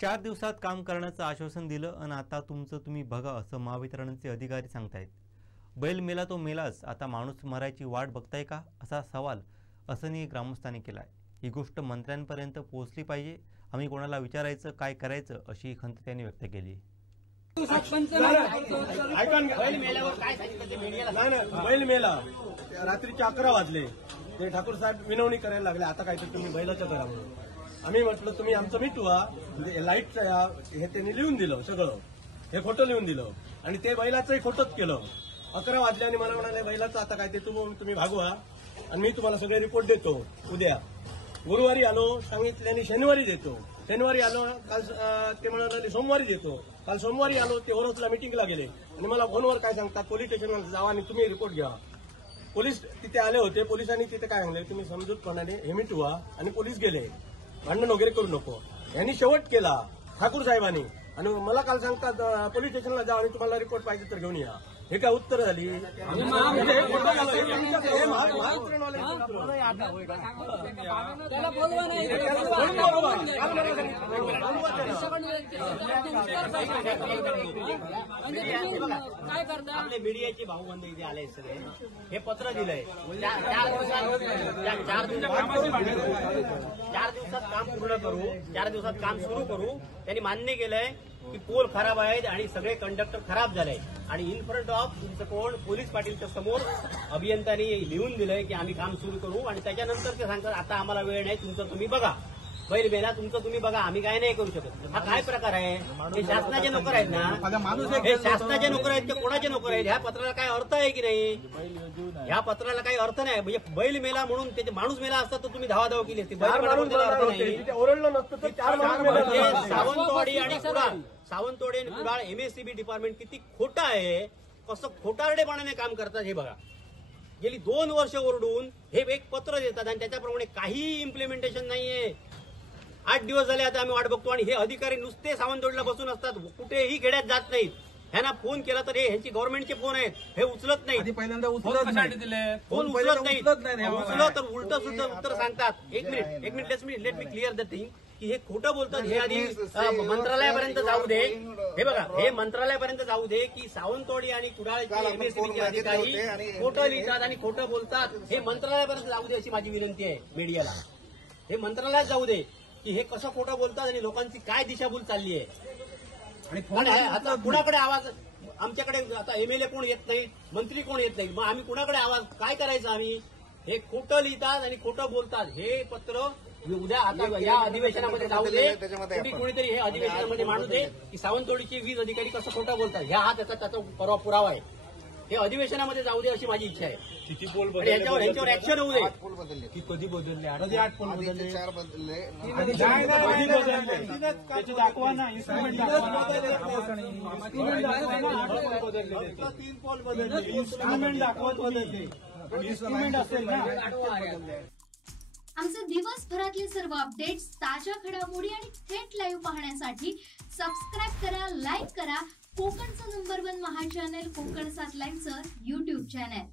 4 दिवसात काम करण्याचं आश्वासन दिलं आणि आता तुमचं तुम्ही बघा असं महावितरणचे अधिकारी सांगतायत। बैल मेला तो मेलाच, आता माणूस मरायची वाट बघताय का असा सवाल असनी ग्रामस्थांनी केलाय। ही गोष्ट मंत्र्यांपर्यंत पोहोचली पाहिजे, आम्ही कोणाला विचारायचं काय करायचं अशी खंत त्यांनी व्यक्त केली। बैल मेला रात्रीचे 11 वाजले, ते ठाकूर साहेब विनवणी करायला लागले, आता काहीतरी तुम्ही बैलाच्या घरावर। आम्ही म्हटलं तुम्ही आमचं मिटवा, म्हणजे लाईटचं हे त्यांनी लिहून दिलं, सगळं हे खोटं लिहून दिलं आणि ते बैलाचंही खोटंच केलं। 11 वाजले आणि मला म्हणाले बैलाचं आता काय ते तुम्ही भागवा आणि मी तुम्हाला सगळे रिपोर्ट देतो उद्या। गुरुवारी आलो, सांगितल्याने शनिवारी देतो, शनिवारी आलो, काल ते म्हणाले सोमवारी देतो, काल सोमवारी आलो, ते ओरोसला मिटिंगला गेले आणि मला फोनवर काय सांगतात पोलीस स्टेशनला जावा आणि तुम्ही रिपोर्ट घ्या। पोलीस तिथे आले होते, पोलिसांनी तिथे काय सांगले तुम्ही समजूतपणाने हे मिटवा आणि पोलीस गेले, भांडण वगैरे करू नको। यांनी शेवट केला ठाकूर साहेबांनी आणि मला काल सांगतात पोलीस स्टेशनला जा आणि तुम्हाला रिपोर्ट पाहिजे तर घेऊन या। हे काय उत्तर झाली? आपले मीडियाचे भाऊबंद इथे आले सगळे, हे पत्र दिलंय 4 दिवसात काम पूर्ण करू, 4 दिवसात काम सुरू करू। त्यांनी मान्य केलंय की पोल खराब आहेत आणि सगळे कंडक्टर खराब झाले आणि इन फ्रंट ऑफ तुमचं कोण पोलीस पाटीलच्या समोर अभियंत्यांनी लिहून दिलंय की आम्ही काम सुरू करू आणि त्याच्यानंतर ते सांगतात आता आम्हाला वेळ नाही, तुमचं तुम्ही बघा। बैल मेला तुमचं तुम्ही बघा, आम्ही काय नाही करू शकत। हा काय प्रकार आहे? हे शासनाचे नोकर आहेत ना, हे शासनाचे नोकर आहेत की कोणाचे नोकर आहेत? ह्या पत्राला काय अर्थ आहे की नाही? ह्या पत्राला काही अर्थ नाही। म्हणजे बैल मेला म्हणून त्याचे माणूस मेला असता तर तुम्ही धावाधाव केली असती, बैल मेला म्हणून अर्थ नाही। ओरडलं नसतं तर 4 माणूस सावंतवाडी आणि कुडाळ एमएससीबी डिपार्टमेंट किती खोटं आहे, कसं खोटारडेपणाने काम करतात हे बघा। गेली 2 वर्ष ओरडून हे एक पत्र देतात आणि त्याच्याप्रमाणे काही इम्प्लिमेंटेशन नाहीये। 8 दिवस झाले आता आम्ही वाट बघतो आणि हे अधिकारी नुसते सावंतवाडीला बसून असतात, कुठेही खेड्यात जात नाहीत। ह्यांना फोन केला तर हे ह्यांची गव्हर्नमेंटचे फोन आहेत, हे उचलत नाहीत। पहिल्यांदा उचलत नाही, फोन उचलत नाहीत, उचललं तर उलट सुद्धा उत्तर सांगतात। एक minute let me clear the thing की हे खोटं बोलतात। हे आधी मंत्रालयापर्यंत जाऊ दे, हे बघा हे मंत्रालयापर्यंत जाऊ दे की सावंतवाडी आणि कुडाळचे एमएससीबीचे अधिकारी खोटं लिहितात आणि खोटं बोलतात, हे मंत्रालयापर्यंत जाऊ दे अशी माझी विनंती आहे मीडियाला। हे मंत्रालयात जाऊ दे की हे कसं खोटं बोलतात आणि लोकांची काय दिशाभूल चालली आहे। आणि आता कुणाकडे आवाज, आमच्याकडे आता एमएलए कोण येत नाही, मंत्री कोण येत नाही, मग आम्ही कुणाकडे आवाज काय करायचं? आम्ही हे खोटं लिहितात आणि खोटं बोलतात। हे पत्र उद्या आता या अधिवेशनामध्ये जाऊ दे, कोणीतरी हे अधिवेशनामध्ये मांडू दे की सावंतवाडीचे 20 अधिकारी कसं खोटं बोलतात, हा त्याचा पुरावा आहे। हे अधिवेशनामध्ये जाऊ दे अशी माझी इच्छा आहे। किती पोल यांच्यावर ऍक्शन होऊ दे। की कधी बदलले? 8 पोल बदलले, 4 बदलले, त्याची दाखवा ना, इन्स्ट्रुमेंट दाखवा, 3 पोल बदलले, इन्स्ट्रुमेंट दाखवा, बदलले इन्स्ट्रुमेंट असेल ना। आमचे दिवसभरातले सर्व अपडेट्स, ताज्या घडामोडी आणि थेट लाईव्ह पाहण्यासाठी सबस्क्राईब करा, लाईक करा कोकणचं नंबर 1 महा चॅनल कोकण 7 लाईनचं YouTube चॅनल।